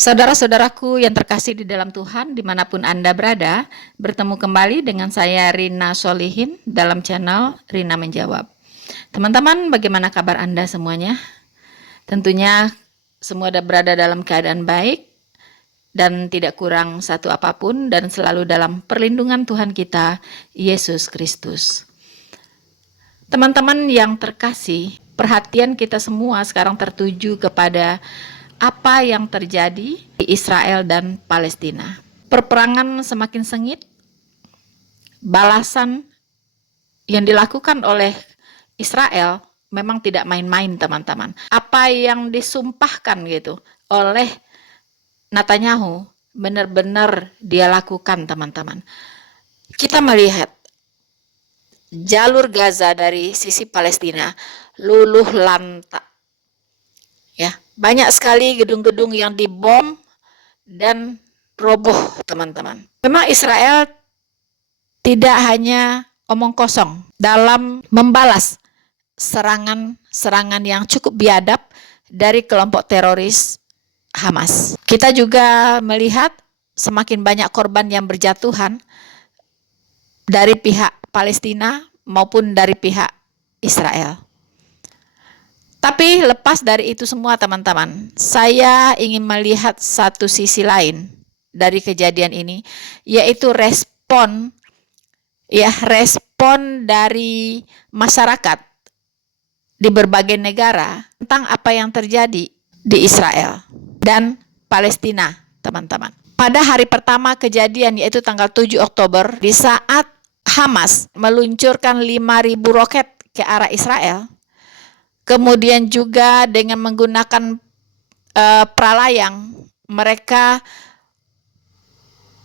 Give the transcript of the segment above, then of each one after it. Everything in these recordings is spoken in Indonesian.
Saudara-saudaraku yang terkasih di dalam Tuhan, dimanapun Anda berada, bertemu kembali dengan saya Rina Solihin dalam channel Rina Menjawab. Teman-teman, bagaimana kabar Anda semuanya? Tentunya semua berada dalam keadaan baik dan tidak kurang satu apapun dan selalu dalam perlindungan Tuhan kita, Yesus Kristus. Teman-teman yang terkasih, perhatian kita semua sekarang tertuju kepada apa yang terjadi di Israel dan Palestina. Perperangan semakin sengit, balasan yang dilakukan oleh Israel memang tidak main-main, teman-teman. Apa yang disumpahkan gitu oleh Netanyahu benar-benar dia lakukan, teman-teman. Kita melihat jalur Gaza dari sisi Palestina luluh lantak. Ya, banyak sekali gedung-gedung yang dibom dan roboh, teman-teman. Memang Israel tidak hanya omong kosong dalam membalas serangan-serangan yang cukup biadab dari kelompok teroris Hamas. Kita juga melihat semakin banyak korban yang berjatuhan dari pihak Palestina maupun dari pihak Israel. Tapi lepas dari itu semua, teman-teman, saya ingin melihat satu sisi lain dari kejadian ini, yaitu respon dari masyarakat di berbagai negara tentang apa yang terjadi di Israel dan Palestina, teman-teman. Pada hari pertama kejadian, yaitu tanggal 7 Oktober, di saat Hamas meluncurkan 5.000 roket ke arah Israel, kemudian juga dengan menggunakan pralayang, mereka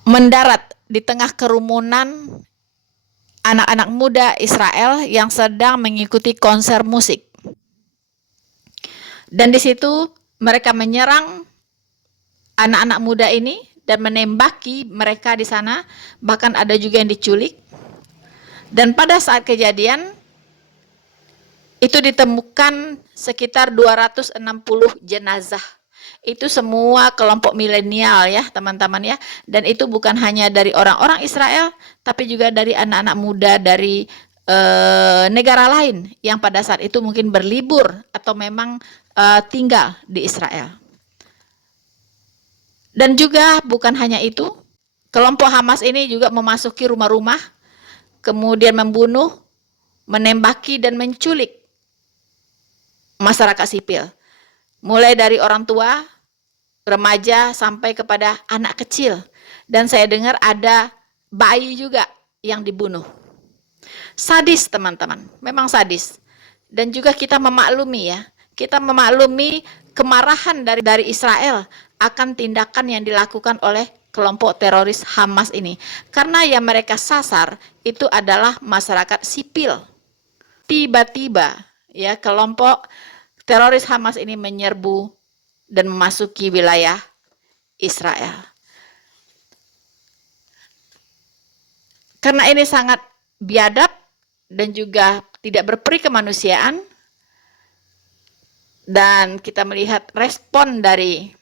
mendarat di tengah kerumunan anak-anak muda Israel yang sedang mengikuti konser musik. Dan di situ mereka menyerang anak-anak muda ini dan menembaki mereka di sana, bahkan ada juga yang diculik. Dan pada saat kejadian itu ditemukan sekitar 260 jenazah. Itu semua kelompok milenial ya, teman-teman ya. Dan itu bukan hanya dari orang-orang Israel, tapi juga dari anak-anak muda dari negara lain yang pada saat itu mungkin berlibur atau memang tinggal di Israel. Dan juga bukan hanya itu, kelompok Hamas ini juga memasuki rumah-rumah, kemudian membunuh, menembaki dan menculik masyarakat sipil, mulai dari orang tua, remaja, sampai kepada anak kecil. Dan saya dengar ada bayi juga yang dibunuh. Sadis, teman-teman, memang sadis. Dan juga kita memaklumi ya, kita memaklumi kemarahan dari Israel akan tindakan yang dilakukan oleh kelompok teroris Hamas ini. Karena yang mereka sasar itu adalah masyarakat sipil. Tiba-tiba ya, kelompok teroris Hamas ini menyerbu dan memasuki wilayah Israel. Karena ini sangat biadab dan juga tidak berperi kemanusiaan, dan kita melihat respon dari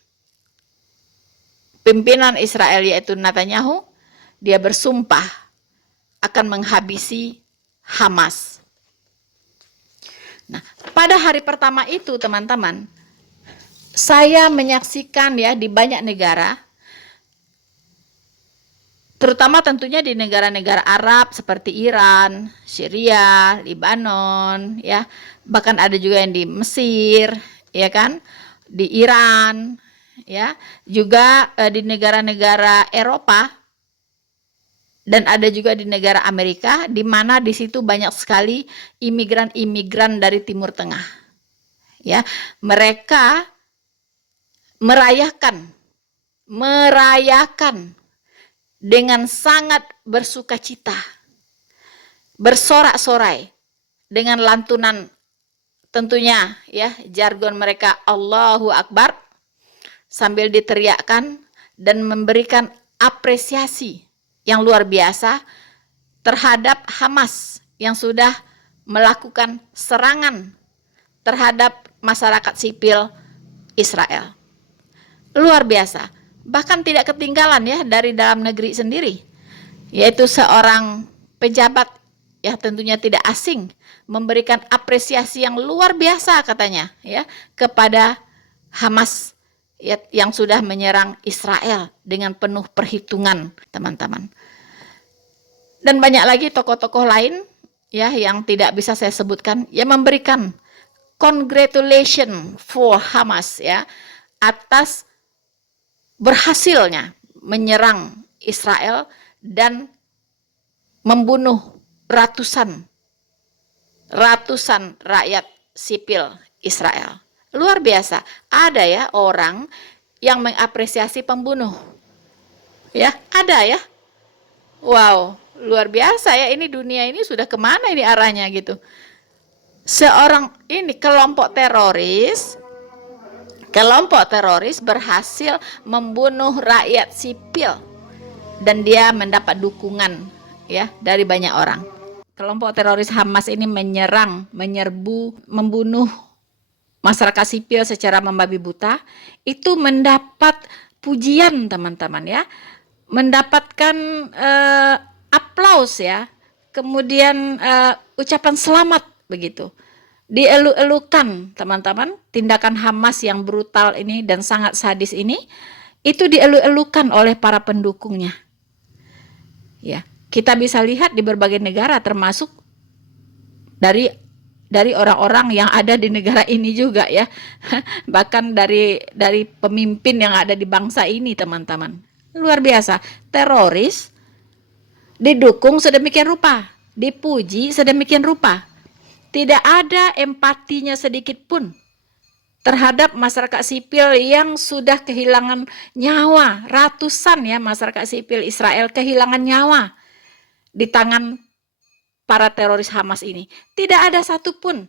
pimpinan Israel yaitu Netanyahu, dia bersumpah akan menghabisi Hamas. Nah, pada hari pertama itu, teman-teman, saya menyaksikan ya di banyak negara, terutama tentunya di negara-negara Arab seperti Iran, Syria, Lebanon, ya, bahkan ada juga yang di Mesir, ya kan, di Iran, ya, juga di negara-negara Eropa. Dan ada juga di negara Amerika, di mana di situ banyak sekali imigran-imigran dari Timur Tengah. Ya, mereka merayakan dengan sangat bersukacita, bersorak-sorai dengan lantunan tentunya ya, jargon mereka Allahu Akbar, sambil diteriakkan dan memberikan apresiasi yang luar biasa terhadap Hamas yang sudah melakukan serangan terhadap masyarakat sipil Israel. luar biasa. Bahkan tidak ketinggalan ya dari dalam negeri sendiri, yaitu seorang pejabat ya tentunya tidak asing memberikan apresiasi yang luar biasa katanya ya kepada Hamas ya, yang sudah menyerang Israel dengan penuh perhitungan, teman-teman. Dan banyak lagi tokoh-tokoh lain ya yang tidak bisa saya sebutkan yang memberikan congratulation for Hamas ya atas berhasilnya menyerang Israel dan membunuh ratusan rakyat sipil Israel. Luar biasa. Ada ya orang yang mengapresiasi pembunuh. Ya, ada ya. Wow, luar biasa ya. Ini dunia ini sudah kemana ini arahnya gitu. Seorang ini kelompok teroris berhasil membunuh rakyat sipil dan dia mendapat dukungan ya dari banyak orang. Kelompok teroris Hamas ini menyerbu, membunuh masyarakat sipil secara membabi buta, itu mendapat pujian teman-teman ya, mendapatkan aplaus ya, kemudian ucapan selamat begitu. Dielu-elukan teman-teman, tindakan Hamas yang brutal ini dan sangat sadis ini, itu dielu-elukan oleh para pendukungnya. Ya, kita bisa lihat di berbagai negara termasuk dari orang-orang yang ada di negara ini juga ya. Bahkan dari pemimpin yang ada di bangsa ini, teman-teman. Luar biasa. Teroris didukung sedemikian rupa, dipuji sedemikian rupa. Tidak ada empatinya sedikit pun terhadap masyarakat sipil yang sudah kehilangan nyawa. Ratusan ya masyarakat sipil Israel kehilangan nyawa di tangan para teroris Hamas ini. Tidak ada satupun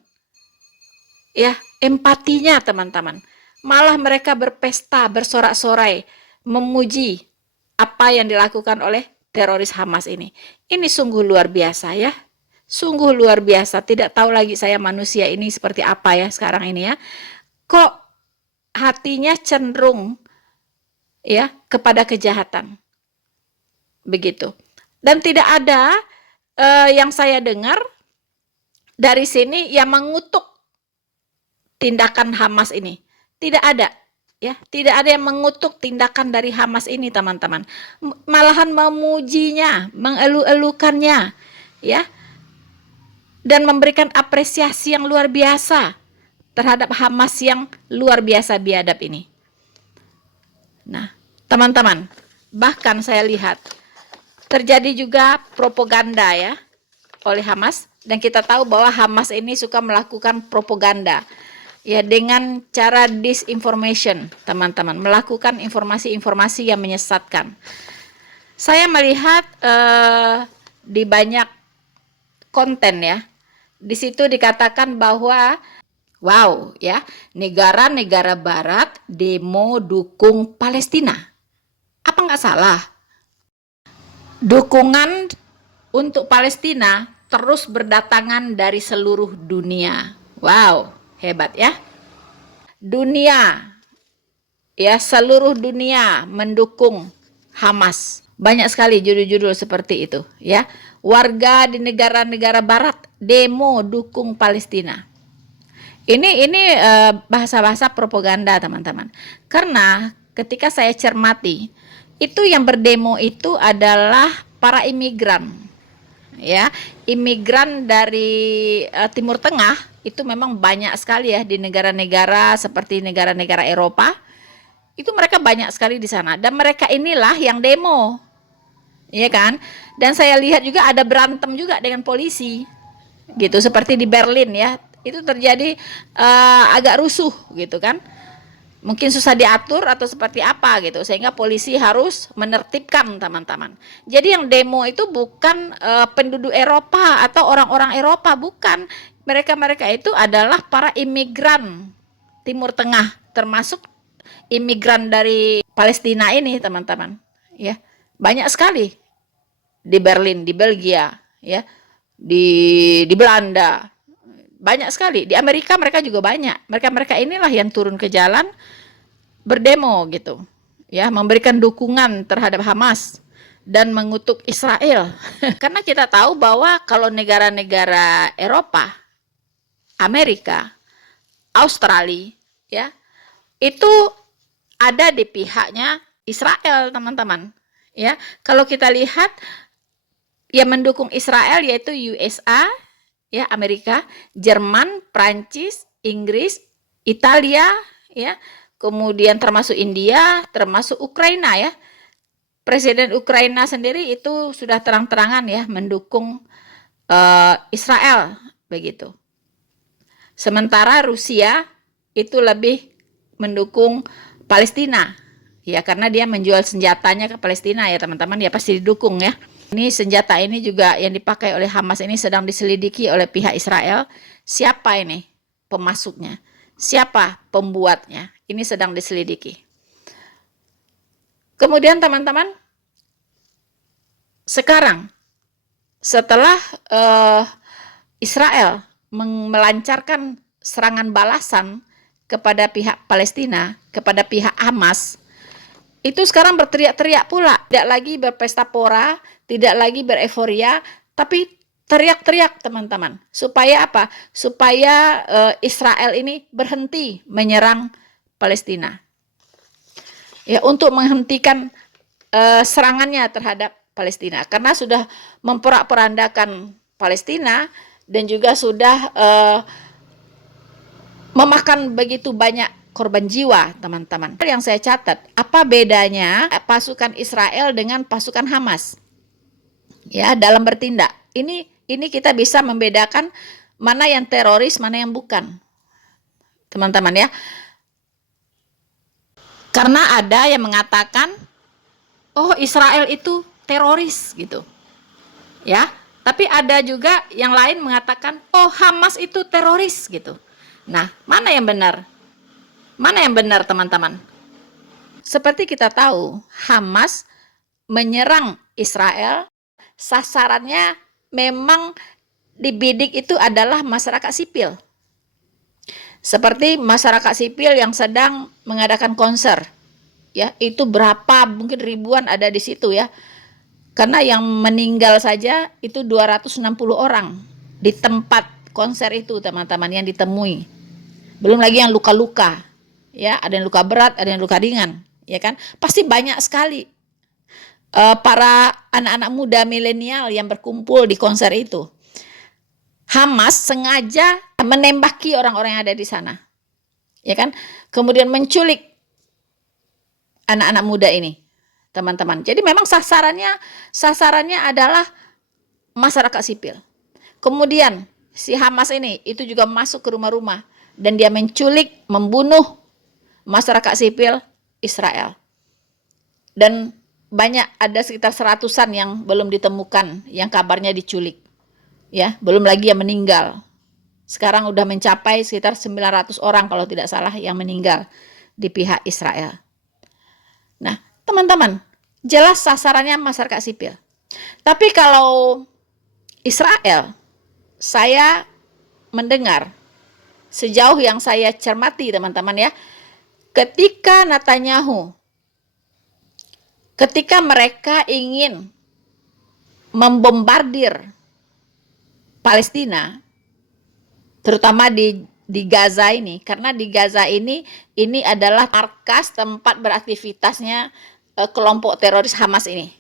ya empatinya, teman-teman. Malah mereka berpesta, bersorak-sorai, memuji apa yang dilakukan oleh teroris Hamas ini. Ini sungguh luar biasa ya. Sungguh luar biasa. Tidak tahu lagi saya manusia ini seperti apa ya sekarang ini ya. Kok hatinya cenderung ya kepada kejahatan. Begitu. Dan tidak ada yang saya dengar dari sini yang mengutuk tindakan Hamas ini. Tidak ada ya, tidak ada yang mengutuk tindakan dari Hamas ini, teman-teman. Malahan memujinya, mengelu-elukannya ya. Dan memberikan apresiasi yang luar biasa terhadap Hamas yang luar biasa biadab ini. Nah, teman-teman, bahkan saya lihat terjadi juga propaganda ya oleh Hamas, dan kita tahu bahwa Hamas ini suka melakukan propaganda ya dengan cara disinformation, teman-teman, melakukan informasi-informasi yang menyesatkan. Saya melihat di banyak konten ya, di situ dikatakan bahwa wow ya, negara-negara barat demo dukung Palestina. Apa nggak salah? Dukungan untuk Palestina terus berdatangan dari seluruh dunia. Wow, hebat ya. Dunia, ya seluruh dunia mendukung Hamas. Banyak sekali judul-judul seperti itu ya. Warga di negara-negara barat demo dukung Palestina. Ini bahasa-bahasa propaganda, teman-teman. Karena ketika saya cermati, itu yang berdemo itu adalah para imigran. Ya, imigran dari Timur Tengah itu memang banyak sekali ya di negara-negara seperti negara-negara Eropa. Itu mereka banyak sekali di sana, dan mereka inilah yang demo. Iya kan? Dan saya lihat juga ada berantem juga dengan polisi. Gitu, seperti di Berlin ya. Itu terjadi agak rusuh gitu kan. Mungkin susah diatur atau seperti apa gitu, sehingga polisi harus menertibkan, teman-teman. Jadi yang demo itu bukan penduduk Eropa atau orang-orang Eropa, bukan. Mereka-mereka itu adalah para imigran Timur Tengah, termasuk imigran dari Palestina ini, teman-teman. Ya, banyak sekali di Berlin, di Belgia, ya, di Belanda, banyak sekali. Di Amerika mereka juga banyak. Mereka inilah yang turun ke jalan berdemo gitu, ya, memberikan dukungan terhadap Hamas dan mengutuk Israel. Karena kita tahu bahwa kalau negara-negara Eropa, Amerika, Australia, ya, itu ada di pihaknya Israel, teman-teman. Ya, kalau kita lihat yang mendukung Israel yaitu USA, ya, Amerika, Jerman, Prancis, Inggris, Italia, ya, kemudian termasuk India, termasuk Ukraina, ya. Presiden Ukraina sendiri itu sudah terang-terangan, ya, mendukung Israel begitu. Sementara Rusia itu lebih mendukung Palestina, ya, karena dia menjual senjatanya ke Palestina, ya teman-teman, ya pasti didukung, ya. Ini senjata ini juga yang dipakai oleh Hamas ini sedang diselidiki oleh pihak Israel. Siapa ini pemasuknya? Siapa pembuatnya? Ini sedang diselidiki. Kemudian teman-teman, sekarang setelah Israel melancarkan serangan balasan kepada pihak Palestina, kepada pihak Hamas, itu sekarang berteriak-teriak pula, tidak lagi berpesta pora, tidak lagi bereforia, tapi teriak-teriak teman-teman. Supaya apa? Supaya Israel ini berhenti menyerang Palestina. Ya, untuk menghentikan serangannya terhadap Palestina, karena sudah memporak-porandakan Palestina dan juga sudah memakan begitu banyak korban jiwa, teman-teman. Yang saya catat, apa bedanya pasukan Israel dengan pasukan Hamas? Ya, dalam bertindak. Ini kita bisa membedakan mana yang teroris, mana yang bukan. Teman-teman, ya. Karena ada yang mengatakan, oh, Israel itu teroris gitu. Ya, tapi ada juga yang lain mengatakan, oh, Hamas itu teroris gitu. Nah, mana yang benar? Mana yang benar, teman-teman? Seperti kita tahu, Hamas menyerang Israel, sasarannya memang dibidik itu adalah masyarakat sipil. Seperti masyarakat sipil yang sedang mengadakan konser. Ya, itu berapa, mungkin ribuan ada di situ, ya. Karena yang meninggal saja itu 260 orang di tempat konser itu, teman-teman, yang ditemui. Belum lagi yang luka-luka, ya, ada yang luka berat, ada yang luka ringan, ya kan? Pasti banyak sekali para anak-anak muda milenial yang berkumpul di konser itu. Hamas sengaja menembaki orang-orang yang ada di sana, ya kan? Kemudian menculik anak-anak muda ini, teman-teman. Jadi memang sasarannya adalah masyarakat sipil. Kemudian si Hamas ini itu juga masuk ke rumah-rumah dan dia menculik, membunuh masyarakat sipil Israel. Dan banyak, ada sekitar 100-an yang belum ditemukan, yang kabarnya diculik. Ya, belum lagi yang meninggal. Sekarang udah mencapai sekitar 900 orang kalau tidak salah yang meninggal di pihak Israel. Nah, teman-teman, jelas sasarannya masyarakat sipil. Tapi kalau Israel, saya mendengar, sejauh yang saya cermati, teman-teman, ya, ketika mereka ingin membombardir Palestina, terutama di Gaza ini, karena di Gaza ini adalah markas tempat beraktivitasnya kelompok teroris Hamas ini.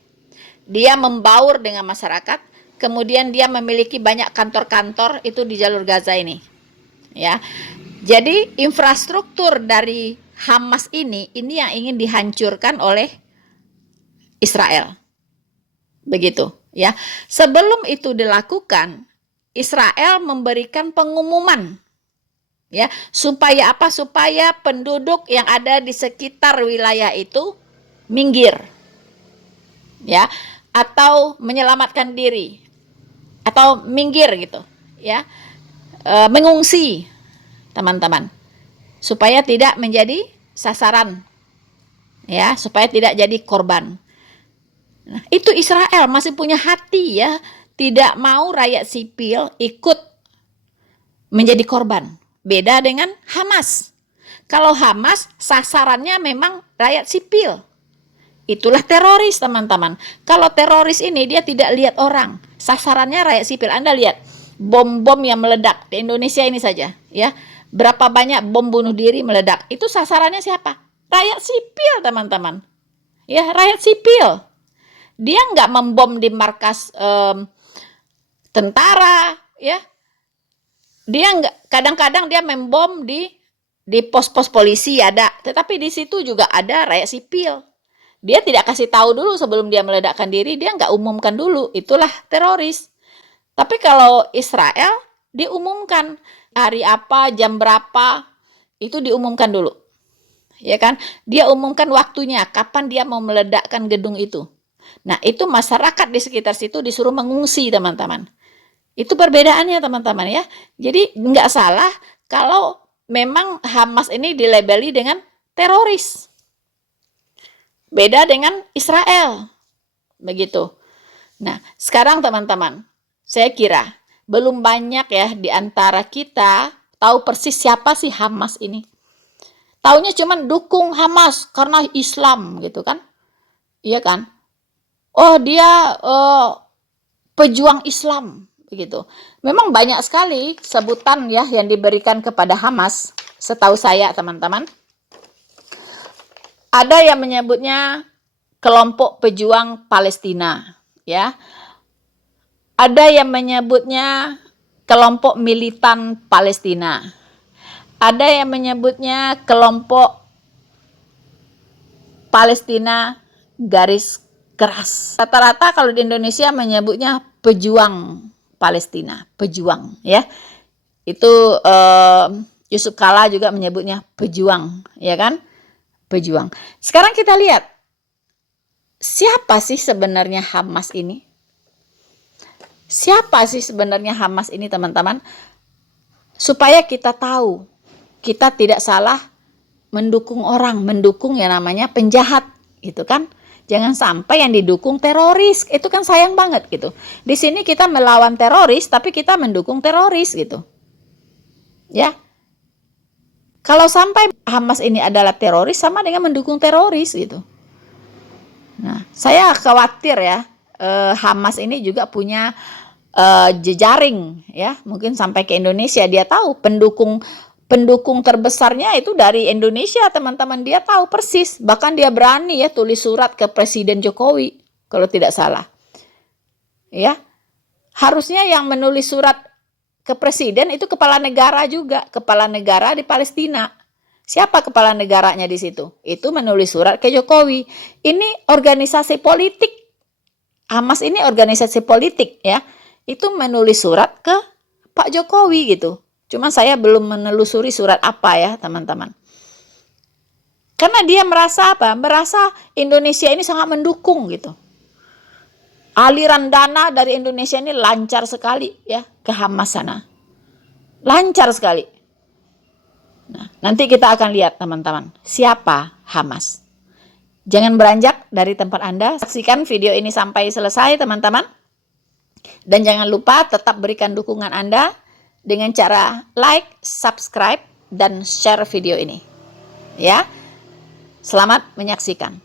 Dia membaur dengan masyarakat, kemudian dia memiliki banyak kantor-kantor itu di jalur Gaza ini. Ya. Jadi infrastruktur dari Hamas ini yang ingin dihancurkan oleh Israel. Begitu, ya. Sebelum itu dilakukan, Israel memberikan pengumuman, ya, supaya apa? Supaya penduduk yang ada di sekitar wilayah itu minggir, ya, atau menyelamatkan diri, atau minggir gitu, ya, mengungsi, teman-teman, supaya tidak menjadi sasaran, ya, supaya tidak jadi korban. Nah, itu Israel masih punya hati, ya, tidak mau rakyat sipil ikut menjadi korban. Beda dengan Hamas. Kalau Hamas sasarannya memang rakyat sipil. Itulah teroris, teman-teman. Kalau teroris ini dia tidak lihat orang, sasarannya rakyat sipil. Anda lihat bom-bom yang meledak di Indonesia ini saja, ya. Berapa banyak bom bunuh diri meledak? Itu sasarannya siapa? Rakyat sipil, teman-teman. Ya, rakyat sipil. Dia nggak membom di markas tentara, ya. Dia nggak, kadang-kadang dia membom di pos-pos polisi ada, tetapi di situ juga ada rakyat sipil. Dia tidak kasih tahu dulu sebelum dia meledakkan diri, dia nggak umumkan dulu, itulah teroris. Tapi kalau Israel diumumkan hari apa, jam berapa, itu diumumkan dulu. Ya kan? Dia umumkan waktunya, kapan dia mau meledakkan gedung itu. Nah, itu masyarakat di sekitar situ disuruh mengungsi, teman-teman. Itu perbedaannya, teman-teman ya. Jadi nggak salah kalau memang Hamas ini dilabeli dengan teroris. Beda dengan Israel. Begitu. Nah, sekarang teman-teman, saya kira belum banyak ya di antara kita tahu persis siapa sih Hamas ini. Taunya cuman dukung Hamas karena Islam gitu kan. Iya kan? Oh, dia pejuang Islam begitu. Memang banyak sekali sebutan ya yang diberikan kepada Hamas, setahu saya, teman-teman. Ada yang menyebutnya kelompok pejuang Palestina, ya. Ada yang menyebutnya kelompok militan Palestina. Ada yang menyebutnya kelompok Palestina garis keras. Rata-rata kalau di Indonesia menyebutnya pejuang Palestina, pejuang, ya. Itu Yusuf Kala juga menyebutnya pejuang, ya kan? Pejuang. Sekarang kita lihat siapa sih sebenarnya Hamas ini? Siapa sih sebenarnya Hamas ini, teman-teman? Supaya kita tahu, kita tidak salah mendukung orang, mendukung yang namanya penjahat, gitu kan? Jangan sampai yang didukung teroris, itu kan sayang banget gitu. Di sini kita melawan teroris, tapi kita mendukung teroris gitu. Ya, kalau sampai Hamas ini adalah teroris, sama dengan mendukung teroris gitu. Nah, saya khawatir ya, Hamas ini juga punya jejaring ya, mungkin sampai ke Indonesia. Dia tahu pendukung terbesarnya itu dari Indonesia, teman-teman. Dia tahu persis, bahkan dia berani ya tulis surat ke Presiden Jokowi kalau tidak salah. Ya, harusnya yang menulis surat ke presiden itu kepala negara juga, kepala negara di Palestina. Siapa kepala negaranya di situ? Itu menulis surat ke Jokowi. Ini organisasi politik. Hamas ini organisasi politik ya. Itu menulis surat ke Pak Jokowi gitu. Cuma saya belum menelusuri surat apa ya, teman-teman. Karena dia merasa apa? Merasa Indonesia ini sangat mendukung gitu. Aliran dana dari Indonesia ini lancar sekali ya ke Hamas sana. Lancar sekali. Nah, nanti kita akan lihat, teman-teman, siapa Hamas. Jangan beranjak dari tempat Anda. Saksikan video ini sampai selesai, teman-teman. Dan jangan lupa tetap berikan dukungan Anda dengan cara like, subscribe, dan share video ini. Ya. Selamat menyaksikan.